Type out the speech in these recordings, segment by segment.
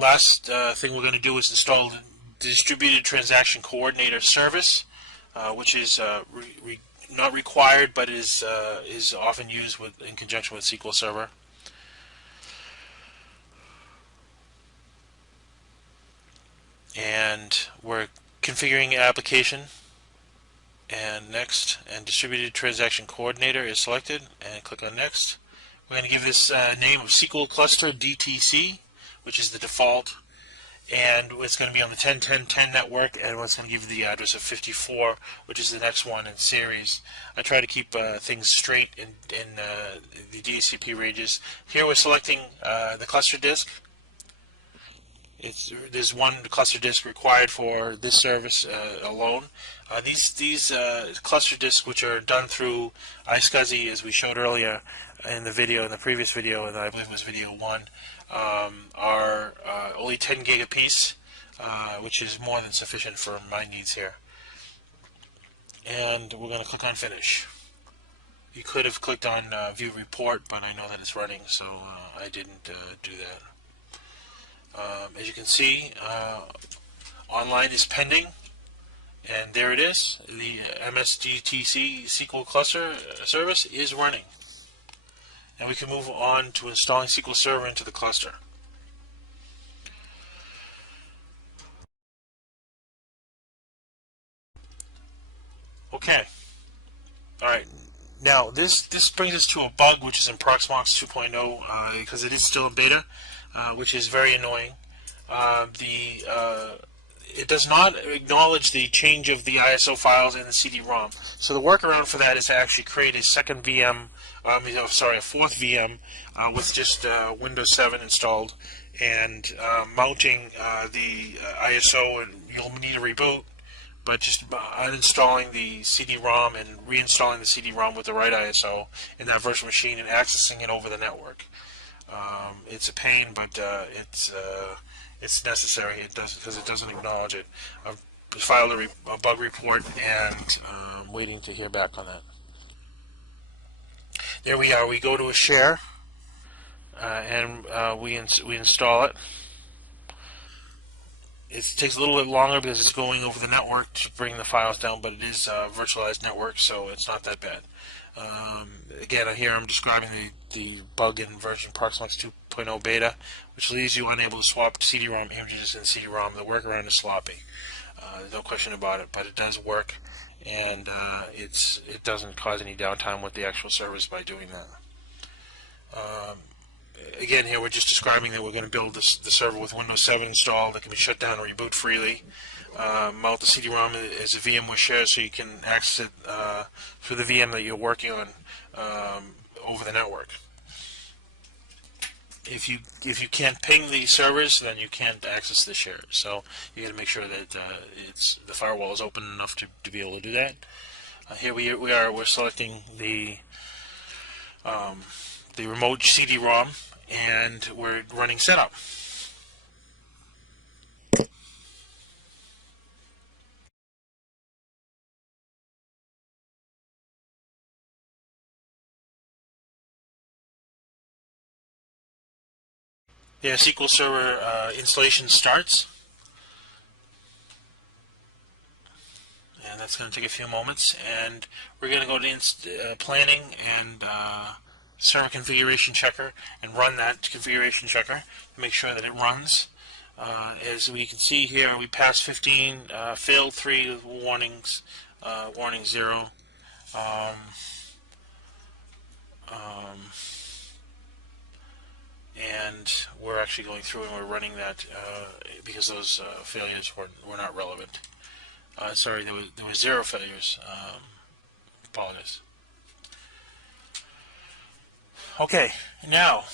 last thing we're going to do is install the Distributed Transaction Coordinator service, which is not required, but is often used in conjunction with SQL Server. And we're configuring application, and next, and Distributed Transaction Coordinator is selected, and click on next. We're going to give this name of SQL Cluster DTC, which is the default, and it's going to be on the 10.10.10 network, and it's going to give you the address of 54, which is the next one in series. I try to keep things straight in the DHCP ranges. Here we're selecting the cluster disk. There's one cluster disk required for this service alone. These cluster disks, which are done through iSCSI, as we showed earlier in the previous video, and I believe it was video 1, are only 10 gig apiece, which is more than sufficient for my needs here. And we're going to click on Finish. You could have clicked on View Report, but I know that it's running, so I didn't do that. As you can see, online is pending, and there it is. The MSDTC SQL Cluster service is running. And we can move on to installing SQL Server into the cluster. Okay. Alright. Now, this brings us to a bug which is in Proxmox 2.0 because it is still in beta, which is very annoying. It does not acknowledge the change of the ISO files in the CD-ROM. So the workaround for that is to actually create a second VM, a fourth VM with just Windows 7 installed, and mounting the ISO, and you'll need a reboot, but just uninstalling the CD-ROM and reinstalling the CD-ROM with the right ISO in that virtual machine and accessing it over the network. It's a pain, but it's necessary. It does, because it doesn't acknowledge it. I've filed a bug report, and waiting to hear back on that. There we are. We go to a share, and we install it. It takes a little bit longer because it's going over the network to bring the files down, but it is a virtualized network, so it's not that bad. Again, here I'm describing the bug in version Proxmox 2.0 beta, which leaves you unable to swap CD-ROM images in CD-ROM. The workaround is sloppy. There's no question about it, but it does work, and it doesn't cause any downtime with the actual service by doing that. Again, here we're just describing that we're going to build the server with Windows 7 installed that can be shut down and reboot freely. Mount the CD-ROM as a VMware share so you can access it through the VM that you're working on over the network. If you can't ping the servers, then you can't access the share. So you got to make sure that the firewall is open enough to be able to do that. Here we're selecting the remote CD-ROM, and we're running setup. The SQL Server installation starts, and that's going to take a few moments. And we're going to go to Planning and Server Configuration Checker and run that configuration checker to make sure that it runs. As we can see here, we passed 15, failed 3 warnings, warning 0. And we're actually going through and we're running that because those failures were not relevant. Sorry, there was 0 failures. Apologies. Okay, now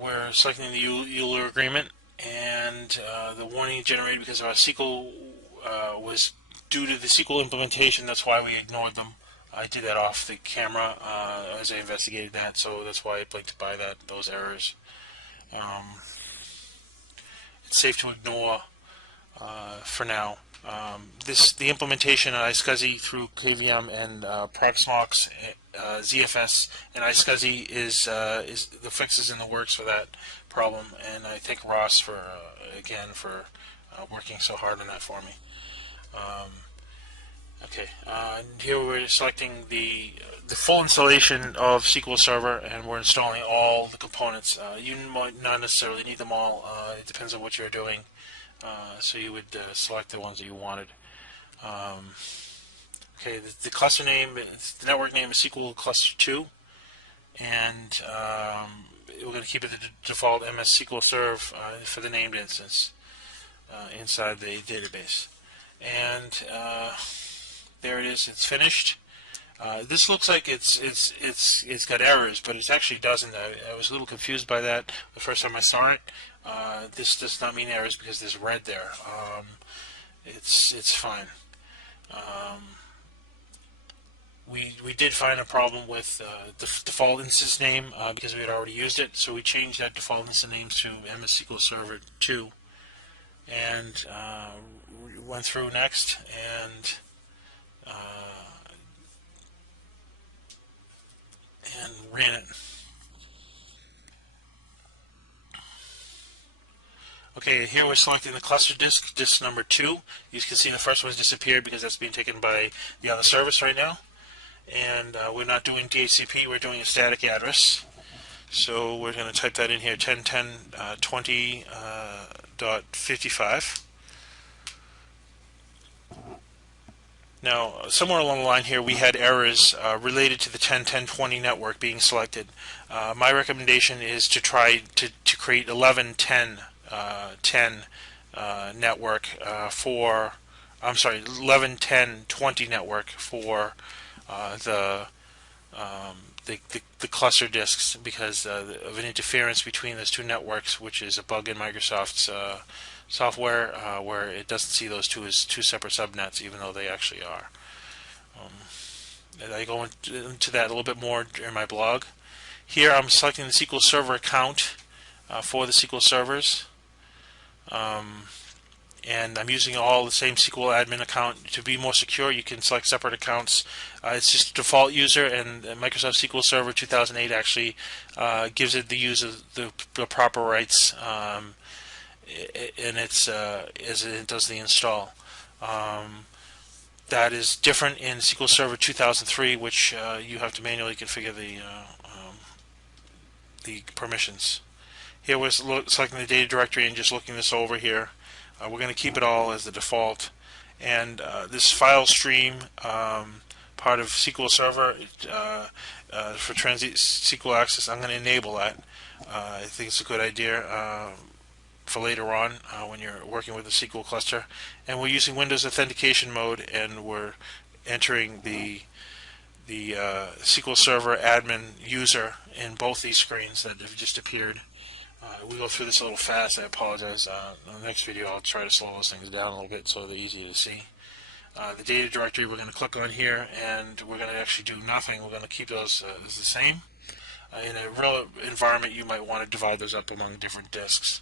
we're selecting the Euler agreement, and the warning generated because our SQL was due to the SQL implementation. That's why we ignored them. I did that off the camera as I investigated that, so that's why I blinked by those errors. It's safe to ignore for now. The implementation on iSCSI through KVM and Proxmox, ZFS, and iSCSI is the fixes in the works for that problem, and I thank Ross for again for working so hard on that for me. Okay, here we're selecting the full installation of SQL Server, and we're installing all the components. You might not necessarily need them all. It depends on what you're doing. So you would select the ones that you wanted. Okay, the cluster name, the network name is SQL Cluster 2, and we're going to keep it the default MS SQL Serve for the named instance inside the database. And there it is. It's finished. This looks like it's got errors, but it actually doesn't. I was a little confused by that the first time I saw it. This does not mean errors because there's red there. It's fine. We did find a problem with the default instance name because we had already used it, so we changed that default instance name to MS SQL Server 2, and went through next and ran it. Okay, here we're selecting the cluster disk number 2. You can see the first one's disappeared because that's being taken by the other service right now. And we're not doing DHCP, we're doing a static address. So we're going to type that in here, 10.10.20.55. Now, somewhere along the line here, we had errors related to the 10.10.20 network being selected. My recommendation is to try to create 11.10.10 network for, I'm sorry, 11.10.20 network for the cluster disks because of an interference between those two networks, which is a bug in Microsoft's software where it doesn't see those two as two separate subnets, even though they actually are. And I go into that a little bit more in my blog. Here I'm selecting the SQL Server account for the SQL servers. And I'm using all the same SQL admin account. To be more secure, you can select separate accounts. It's just a default user, and Microsoft SQL Server 2008 actually gives it the use of the proper rights, and it's as it does the install. That is different in SQL Server 2003, which you have to manually configure the permissions. Here we're selecting the data directory and just looking this over here. We're going to keep it all as the default. And this file stream, part of SQL Server for Transit SQL Access, I'm going to enable that. I think it's a good idea for later on when you're working with the SQL cluster. And we're using Windows Authentication mode, and we're entering the SQL Server admin user in both these screens that have just appeared. We go through this a little fast. I apologize. In the next video, I'll try to slow those things down a little bit so they're easy to see. The data directory, we're going to click on here, and we're going to actually do nothing. We're going to keep those as the same. In a real environment, you might want to divide those up among different disks.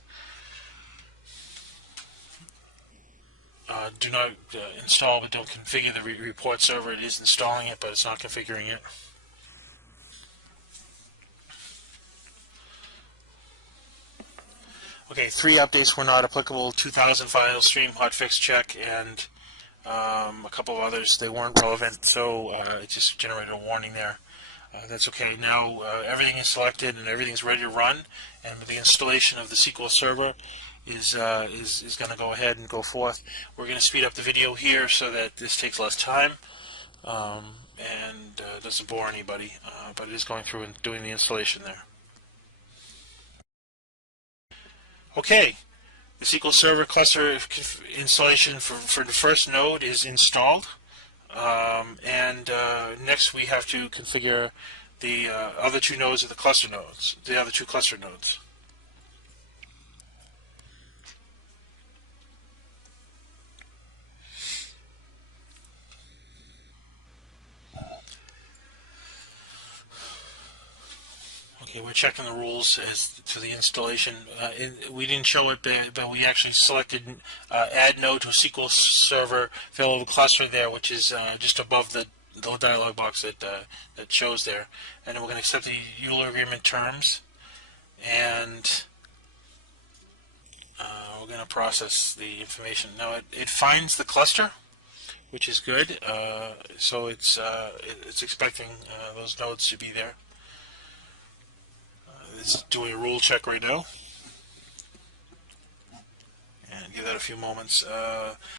Do not install, but don't configure the report server. It is installing it, but it's not configuring it. Okay, 3 updates were not applicable. 2000 file stream hotfix check, and a couple of others, they weren't relevant, so it just generated a warning there. That's okay. Now everything is selected and everything's ready to run, and the installation of the SQL Server is going to go ahead and go forth. We're going to speed up the video here so that this takes less time and doesn't bore anybody, but it is going through and doing the installation there. Okay, the SQL Server cluster installation for the first node is installed, and next we have to configure the other 2 nodes of the cluster nodes, the other 2 cluster nodes. Okay, we're checking the rules as to the installation. We didn't show it, but we actually selected add node to a SQL Server failover cluster there, which is just above the dialog box that shows there. And then we're going to accept the Euler agreement terms, and we're going to process the information. Now it finds the cluster, which is good. So it's expecting those nodes to be there. It's doing a rule check right now, and give that a few moments.